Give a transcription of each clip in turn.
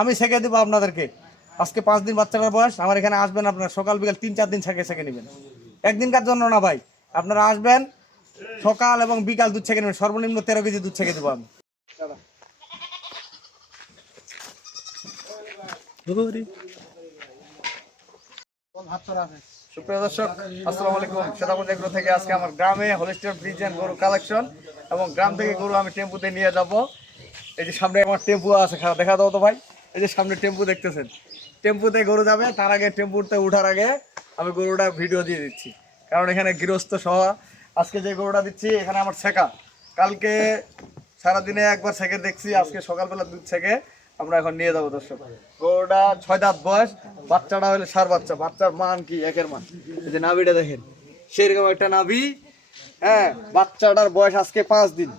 আমি ছেঁকে দেবো আপনাদেরকে। আজকে 5 দিন বাচ্চাটার বয়স, আমার এখানে আসবেন, আপনারা সকাল বিকাল 3-4 দিন ছেঁকে নেবেন। একদিনকার জন্য না ভাই, আপনারা আসবেন সকাল এবং বিকাল দুধ ছেঁকে নেবেন। সর্বনিম্ন 13 কেজি দুধ ছেঁকে দেবো আমি। সুপ্রিয় দর্শক, আসসালামু আলাইকুম। সেতাবন এগ্রো থেকে আজকে আমার গ্রামে হলিস্টিয়ান ফ্রিজিয়ান গরু কালেকশন, এবং গ্রাম থেকে গরু আমি টেম্পুতে নিয়ে যাব। এই যে সামনে আমার টেম্পু আছে, দেখা দাও তো ভাই। এই যে সামনে টেম্পু দেখতেছেন, টেম্পুতে গরু যাবে। তার আগে টেম্পুতে উঠার আগে আমি গরুটা ভিডিও দিয়ে দিচ্ছি, কারণ এখানে গৃহস্থ সহ আজকে যে গরুটা দিচ্ছি এখানে আমার ছেঁকা। কালকে সারাদিনে একবার ছেঁকে দেখছি, আজকে সকালবেলা দুধ ছেঁকে আমরা এখন নিয়ে যাবো। দর্শক, গরুটা 6 দাঁত বয়স, বাচ্চাটা হলে সার বাচ্চা। বাচ্চার মান কি একের মান, এই যে নাভিটা দেখেন, সেরকম একটা নাভি। হ্যাঁ, বাচ্চাটার বয়স আজকে 5 দিন।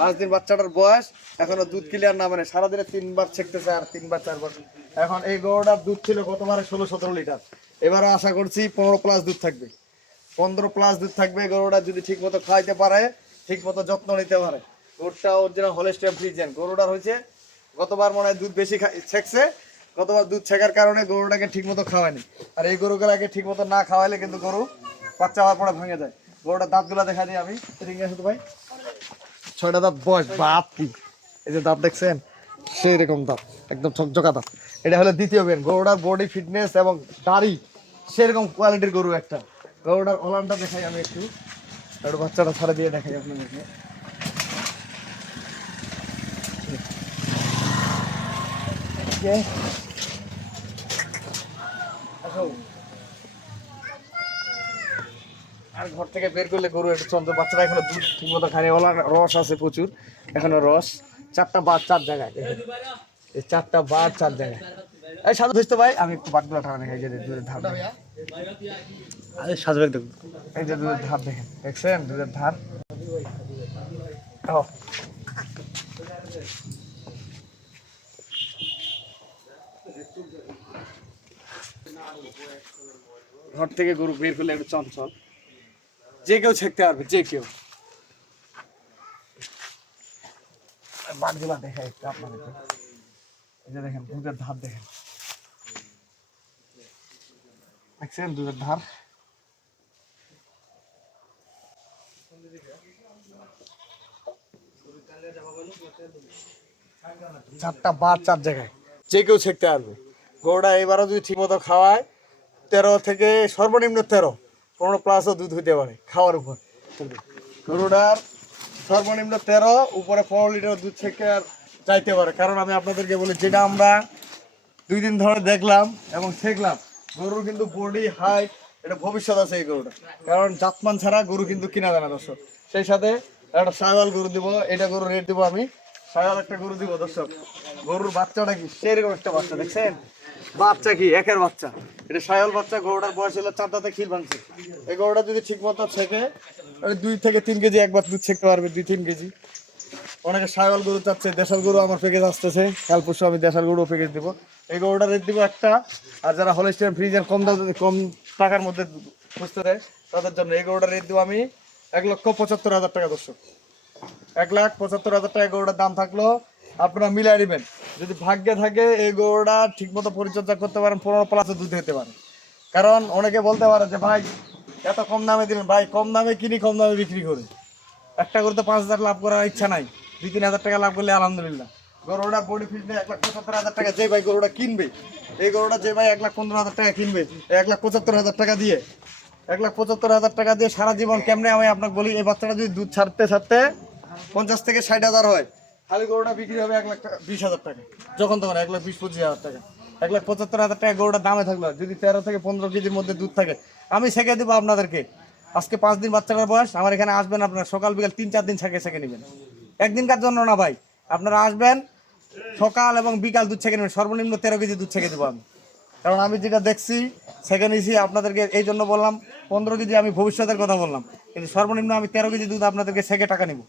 5 দিন বাচ্চাটার বয়স, এখনো দুধ ক্লিয়ার না, মানে সারাদিনে 3 বার ছেঁকতেছে, আর 3-4 বার। এখন এই গরুটার দুধ ছিল গতবারে 16-17 লিটার, এবারে আশা করছি 15+ দুধ থাকবে। 15+ দুধ থাকবে। গরুটা যদি ঠিক মতো খাইতে পারে, ঠিক মতো যত্ন নিতে পারে, গরুটা অরিজিনাল হলিস্টিয়ান ফ্রিজিয়ান। গরুটার হয়েছে গতবার মনে হয় দুধ বেশি ছেঁকছে, গতবার দুধ ছেঁকার কারণে গরুটাকে ঠিক মতো খাওয়ায়নি। আর এই গরুগুলাকে ঠিক মতো না খাওয়াইলে কিন্তু গরু বাচ্চা হওয়ার পরে ভেঙে যায়। গরুটার দাঁতগুলো দেখা দিই আমি, ভাই 6টা দাঁত বয়স। বাপ কি, এই যে দাঁত দেখছেন, সেই রকম দাঁত, একদম ঝকঝকা দাঁত। এটা হলো দ্বিতীয় বেন। গরুটার বডি ফিটনেস এবং দাড়ি সেরকম কোয়ালিটির গরু একটা। গরুটার ওলানটা দেখাই আমি একটু বাচ্চাটা ছাড়া দিয়ে দেখাই আপনাদেরকে। আর ঘর থেকে বের করলে গরু একটু চন্দ্র। বাচ্চারা এখনো দুধ ঠিক মতো খায়, ওলার রস আছে প্রচুর, এখনো রস। 4টা বার 4 জায়গায়, এই 4টা বার 4 জায়গায়। এই সাধু ধরতে ভাই, আমি একটু বাটগুলো ঠান্ডা দেখাই। যে দুধের ধার, সাজবে দেখুন, এই যে দুধের ধার দেখেন, দেখছেন দুধের ধার। ঘর থেকে গরু বের করলে একটু চঞ্চল, যে কেউ ছেঁকতে পারবে, যে কেউ। বাটগুলা দেখাই একটু আপনাদেরকে। এই যে দেখেন দুধের ধার দেখেন, দেখছেন দুধের ধার। চারটা বার 4 জায়গায়, যে কেউ ছেঁকতে পারবে। গরুটা এবারও যদি ঠিক মতো খাওয়ায়, 13 থেকে সর্বনিম্ন 15+ দুধ হইতে পারে খাওয়ার উপর। গরুটার সর্বনিম্ন 13, উপরে 15 লিটার দুধ ছেঁকে আর চাইতে পারে। কারণ আমি আপনাদেরকে বলি, যেটা আমরা 2 দিন ধরে দেখলাম এবং ছেঁকলাম, গরুর কিন্তু বডি হাইট, এটা ভবিষ্যৎ আছে এই গরুটা। কারণ জাতমান ছাড়া গরু কিন্তু কিনা যায় না দর্শক। সেই সাথে একটা সাইওয়াল গরু দিব, এটা গরু রেট দিব আমি। সাইওয়াল একটা গরু দিব দর্শক। গরুর বাচ্চাটা কি সেরকম একটা বাচ্চা, দেখছেন বাচ্চা কি একের বাচ্চা। এটা সাইওয়াল বাচ্চা। গরুটার বয়স হলো 4 দাঁতে খিল ভাঙছে। এই গরুটা যদি ঠিক মতো ছেঁকে 2 থেকে 3 কেজি একবার দুধ ছেঁকতে পারবে, 2-3 কেজি। অনেকে সাইওয়াল গরু চাচ্ছে, দেশাল গরু আমার প্যাকেজ আসতেছে, কাল পরশু আমি দেশাল গরু প্যাকেজ দিব। এই গরুটা রেট দিব একটা। আর যারা হলিস্টিয়ান ফ্রিজিয়ান কম টাকার মধ্যে খুঁজতে দেয়, তাদের জন্য এই গরুটা রেট দিব আমি 1,75,000 টাকা দর্শক। 1,75,000 টাকা গরুটার দাম থাকলো, আপনারা মিলাই নেবেন। যদি ভাগ্যে থাকে এই গরুটা ঠিক মতো পরিচর্যা করতে পারেন, 15+ দুধ হতে পারে। কারণ অনেকে বলতে পারে যে ভাই এত কম দামে দিলেন। ভাই কম দামে কিনি, কম দামে বিক্রি করি। একটা করতে 5,000 লাভ করার ইচ্ছা নাই, 2-3 হাজার টাকা লাভ করলে আলহামদুলিল্লাহ। গরুটা বডি ফিটনেস 1,75,000 টাকা। যে ভাই গরুটা কিনবে, এই গরুটা যে ভাই 1,15,000 টাকা কিনবে, 1,75,000 টাকা দিয়ে, 1,75,000 টাকা দিয়ে সারা জীবন কেমনে, আমি আপনাকে বলি। এই বাচ্চাটা যদি দুধ ছাড়তে ছাড়তে 50 থেকে 60,000 হয়, খালি গরুটা বিক্রি হবে 1,20,000 টাকা। যখন তখন 1,20-25,000 টাকা। 1,75,000 টাকা গরুটার দামে থাকলো, যদি 13 থেকে 15 কেজির মধ্যে দুধ থাকে, আমি ছেঁকে দেবো আপনাদেরকে। আজকে 5 দিন বাচ্চাটার বয়স, আমার এখানে আসবেন, আপনারা সকাল বিকাল 3-4 দিন ছেঁকে নেবেন। একদিনকার জন্য না ভাই, আপনারা আসবেন সকাল এবং বিকাল দুধ ছেঁকে নেবেন। সর্বনিম্ন 13 কেজি দুধ ছেঁকে দেবো আমি। কারণ আমি যেটা দেখছি ছেঁকে নিয়েছি, আপনাদেরকে এই জন্য বললাম। 15 কেজি আমি ভবিষ্যতের কথা বললাম, কিন্তু সর্বনিম্ন আমি 13 কেজি দুধ আপনাদেরকে ছেঁকে টাকা নিব।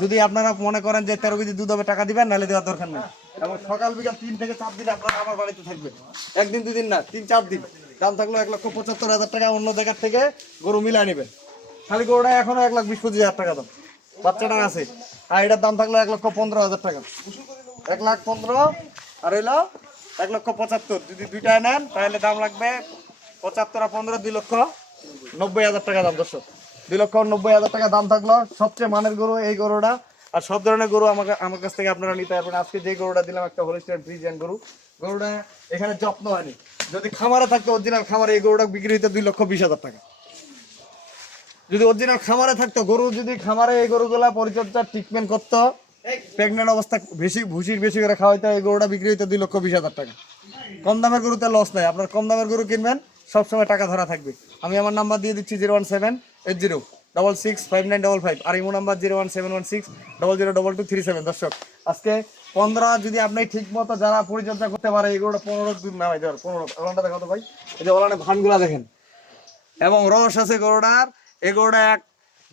যদি আপনারা মনে করেন যে 13 কেজি দুধ হবে, টাকা দিবেন, নাহলে দেওয়ার দরকার নেই। এবং সকাল বিকাল 3 থেকে 4 দিন আপনারা আমার বাড়িতে থাকবেন। 1 দিন 2 দিন না, 3-4 দিন। দাম থাকলো 1,75,000 টাকা। অন্য জায়গার থেকে গরু মিলাই নেবেন। খালি গরুটা এখনো 1,20-25,000 টাকা দাম, বাচ্চাটা আছে। আর এটার দাম থাকলো 1,15,000 টাকা। 1,15,000 আর হইলো 1,75,000। যদি দুইটায় নেন তাহলে দাম লাগবে 75 আর 15 2,90,000 টাকা দাম। দর্শক 2,90,000 টাকা দাম থাকলো। সবচেয়ে মানের গরু এই গরুটা। আর সব ধরনের গরু আমার কাছ থেকে আপনারা নিতে পারবেন। আজকে যে গরুটা দিলাম একটা হলিস্টিয়ান ফ্রিজিয়ান গরু, গরুটা এখানে যত্ন হয়নি। যদি খামারে থাকতো অরিজিনাল খামারে এই গরুটা বিক্রি হইতো 2,20,000 টাকা। যদি অরিজিনাল খামারে থাকতো, গরু যদি খামারে এই গরুগুলা পরিচর্যা ট্রিটমেন্ট করতো, প্রেগনেন্ট অবস্থা ভুসির বেশি করে খাওয়াইতো, এই গরুটা বিক্রি হইতো 2,20,000 টাকা। কম দামের গরুতে লস নাই। আপনার কম দামের গরু কিনবেন, সবসময় টাকা ধরা থাকবে। আমি আমার নাম্বার দিয়ে দিচ্ছি 01780665955, আর ইমো নাম্বার 01716002237। দর্শক আজকে 15 যদি আপনি ঠিক মতো যারা পরিচর্যা করতে পারে এই গরুটা 15 দূর নামাই দেওয়ার। 15 ওলানটা দেখাতো ভাই, এই যে ওলানের ভানগুলা দেখেন এবং রস আছে গরুটার। এই গরুটা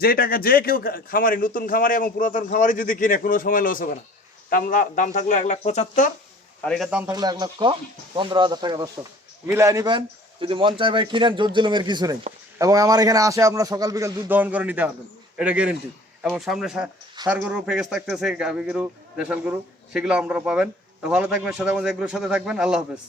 যে টাকা যে কেউ খামারি, নতুন খামারি এবং পুরাতন খামারি যদি কিনে কোনো সময় লস হবে না। দাম থাকলো 1,75,000 আর এটার দাম থাকলো 1,15,000 টাকা। দর্শক মিলাই নিবেন। যদি মন চায় ভাই কিনেন, জোর জুলুমের কিছু নেই। এবং আমার এখানে আসে আপনারা সকাল বিকাল দুধ দহন করে নিতে পারবেন, এটা গ্যারেন্টি। এবং সামনে সার গরু প্যাকেজ থাকতেছে, গাভী গরু, দেশাল গরু, সেগুলো আপনারা পাবেন। তো ভালো থাকবেন, সাথে এগুলোর সাথে থাকবেন। আল্লাহ হাফেজ।